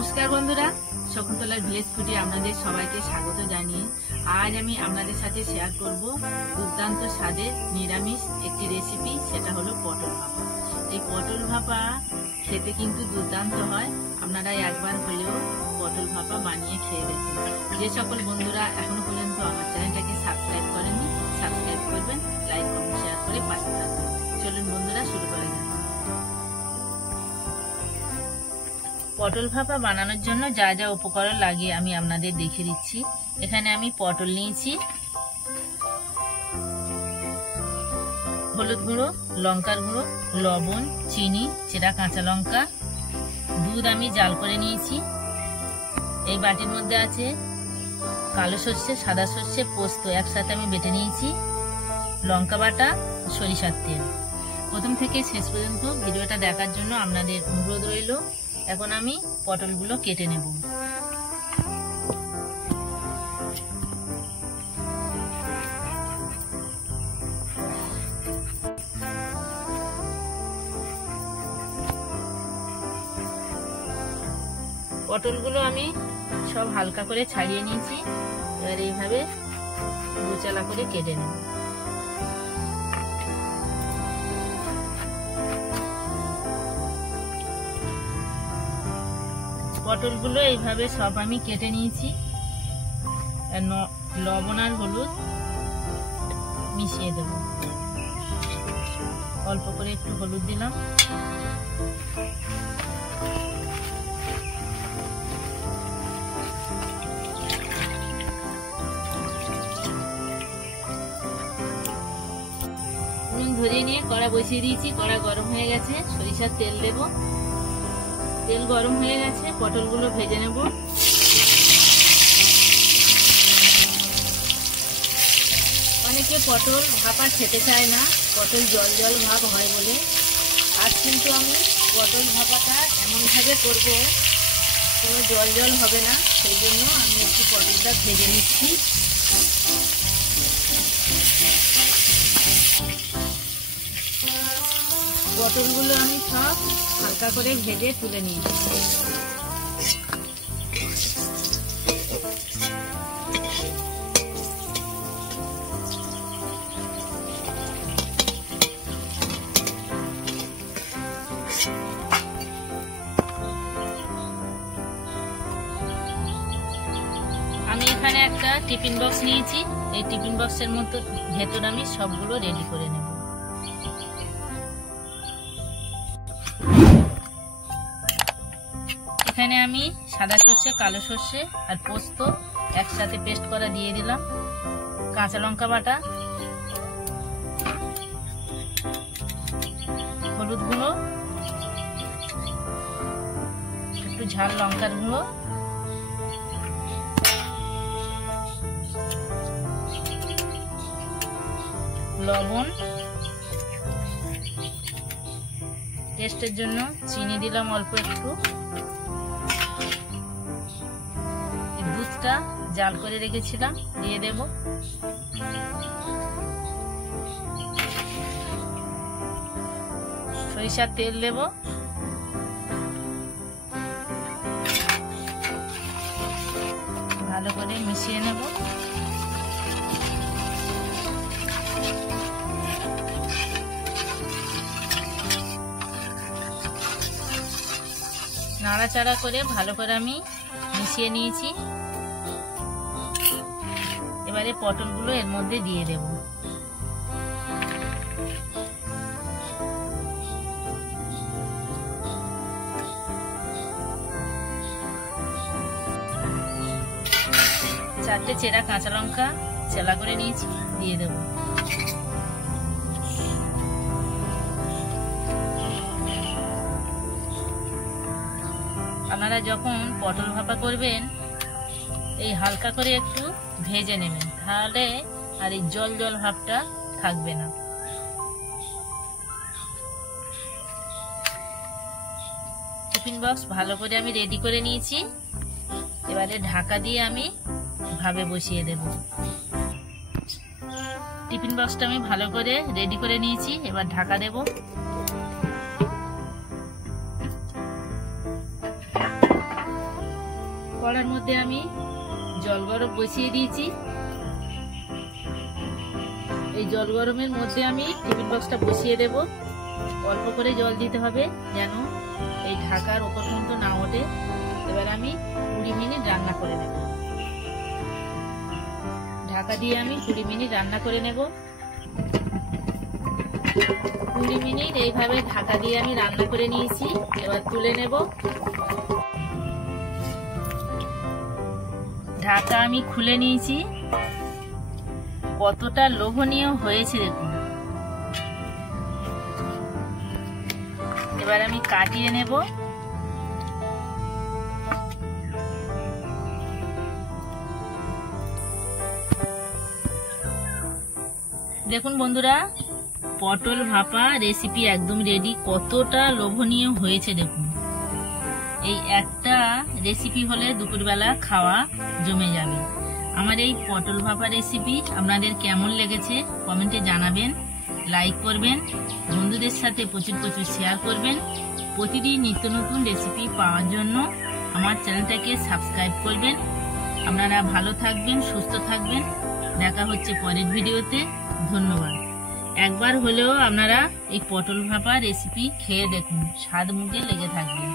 নমস্কার বন্ধুরা, শকুন্তলার ভিলেজ ফুডে আপনাদের সবাইকে স্বাগত জানিয়ে আজ আমি আপনাদের সাথে শেয়ার করব দুর্দান্ত স্বাদের নিরামিষ একটি রেসিপি। সেটা হলো পটল ভাপা। এই পটল ভাপা খেতে কিন্তু দুর্দান্ত হয়। আপনারা একবার হলেও পটল ভাপা বানিয়ে খেয়ে দেখুন। যে সকল বন্ধুরা এখনো পর্যন্ত আমার চ্যানেলটাকে সাবস্ক্রাইব করেননি, সাবস্ক্রাইব করবেন, লাইক কমেন্ট শেয়ার করে পাশে থাকবেন। চলুন বন্ধুরা, শুরু করা যাক। পটল ভাপা বানানোর জন্য যা যা উপকরণ লাগে আমি আপনাদের দেখিয়ে দিচ্ছি। এখানে আমি পটল নিয়েছি, হলুদ গুঁড়ো, লঙ্কার গুঁড়ো, লবণ, চিনি, চেরা কাঁচা লঙ্কা, দুধ আমি জাল করে নিয়েছি। এই বাটির মধ্যে আছে কালো সর্ষে, সাদা সর্ষে, পোস্ত একসাথে আমি বেটে নিয়েছি, লঙ্কা বাটা, সরিষার তেল। প্রথম থেকে শেষ পর্যন্ত ভিডিওটা দেখার জন্য আপনাদের অনুরোধ রইল। এখন আমি পটলগুলো কেটে নেব। পটলগুলো আমি সব হালকা করে ছাড়িয়ে নিয়েছি। এবার এইভাবে দুচালা করে কেটে নেব। পটলগুলো এইভাবে সব আমি কেটে নিয়েছি। লবণ আর হলুদ মিশিয়ে দেব। অল্প করে একটু হলুদ দিলাম। নুন ধরিয়ে নিয়ে কড়া বসিয়ে দিয়েছি। কড়া গরম হয়ে গেছে, সরিষার তেল দেব। তেল গরম হয়ে গেছে, পটলগুলো ভেজে নেব। অনেকে পটল ভাপা খেতে চায় না, পটল জল জল ভাব হয় বলে। আজ কিন্তু আমি পটল ভাপাটা এমনভাবে করব কোনো জল জল হবে না, সেই জন্য আমি একটু পটলটা ভেজে নিচ্ছি। পটলগুলো আমি সব হালকা করে ভেজে তুলে নিয়েছি। আমি এখানে একটা টিফিন বক্স নিয়েছি। এই টিফিন বক্সের মতো ভেতর আমি সবগুলো রেডি করে নেব। এখানে আমি সাদা সর্ষে, কালো সর্ষে আর পোস্ত একসাথে পেস্ট করা দিয়ে দিলাম, কাঁচা লঙ্কা বাটা, হলুদ গুঁড়ো, একটু ঝাল লঙ্কার গুঁড়ো, লবণ, টেস্টের জন্য চিনি দিলাম অল্প একটু। দুধটা জাল করে রেখেছিলাম দিয়ে দেব। সরিষার তেল দেব। ভালো করে মিশিয়ে নেব। নাড়াচাড়া করে ভালো করে আমি মিশিয়ে নিয়েছি। এবারে পটলগুলো এর মধ্যে দিয়ে দেব। চারটে চেরা কাঁচা লঙ্কা চেলা করে নিয়েছি, দিয়ে দেব। আপনারা যখন পটল ভাপা করবেন এই হালকা করে একটু ভেজে নেবেন, তাহলে আর এই জল জল ভাবটা থাকবে না। টিফিন বক্স ভালো করে আমি রেডি করে নিয়েছি। এবারে ঢাকা দিয়ে আমি ভাবে বসিয়ে দেব। টিফিন বক্সটা আমি ভালো করে রেডি করে নিয়েছি, এবার ঢাকা দেব। কড়ার মধ্যে আমি জল গরম বসিয়ে দিয়েছি। এই জল গরমের মধ্যে আমি টিফিন বক্সটা বসিয়ে দেব। অল্প করে জল দিতে হবে যেন এই ঢাকার ওপর পর্যন্ত না ওঠে। এবার আমি 20 মিনিট রান্না করে নেব। ঢাকা দিয়ে আমি 20 মিনিট রান্না করে নেব। 20 মিনিট এইভাবে ঢাকা দিয়ে আমি রান্না করে নিয়েছি। এবার তুলে নেব। ঢাকা আমি খুলে নিয়েছি। কতটা লোভনীয় হয়েছে দেখুন। এবার আমি কাটিয়ে নেব। দেখুন বন্ধুরা, পটল ভাপা রেসিপি একদম রেডি। কতটা লোভনীয় হয়েছে দেখুন। এই একটা রেসিপি হলে দুপুরবেলা খাওয়া জমে যাবে। আমার এই পটল ভাপা রেসিপি আপনাদের কেমন লেগেছে কমেন্টে জানাবেন, লাইক করবেন, বন্ধুদের সাথে প্রচুর প্রচুর শেয়ার করবেন। প্রতিদিন নিত্য নতুন রেসিপি পাওয়ার জন্য আমার চ্যানেলটাকে সাবস্ক্রাইব করবেন। আপনারা ভালো থাকবেন, সুস্থ থাকবেন। দেখা হচ্ছে পরের ভিডিওতে। ধন্যবাদ। একবার হলেও আপনারা এই পটল ভাপা রেসিপি খেয়ে দেখুন, স্বাদ মুখে লেগে থাকবে।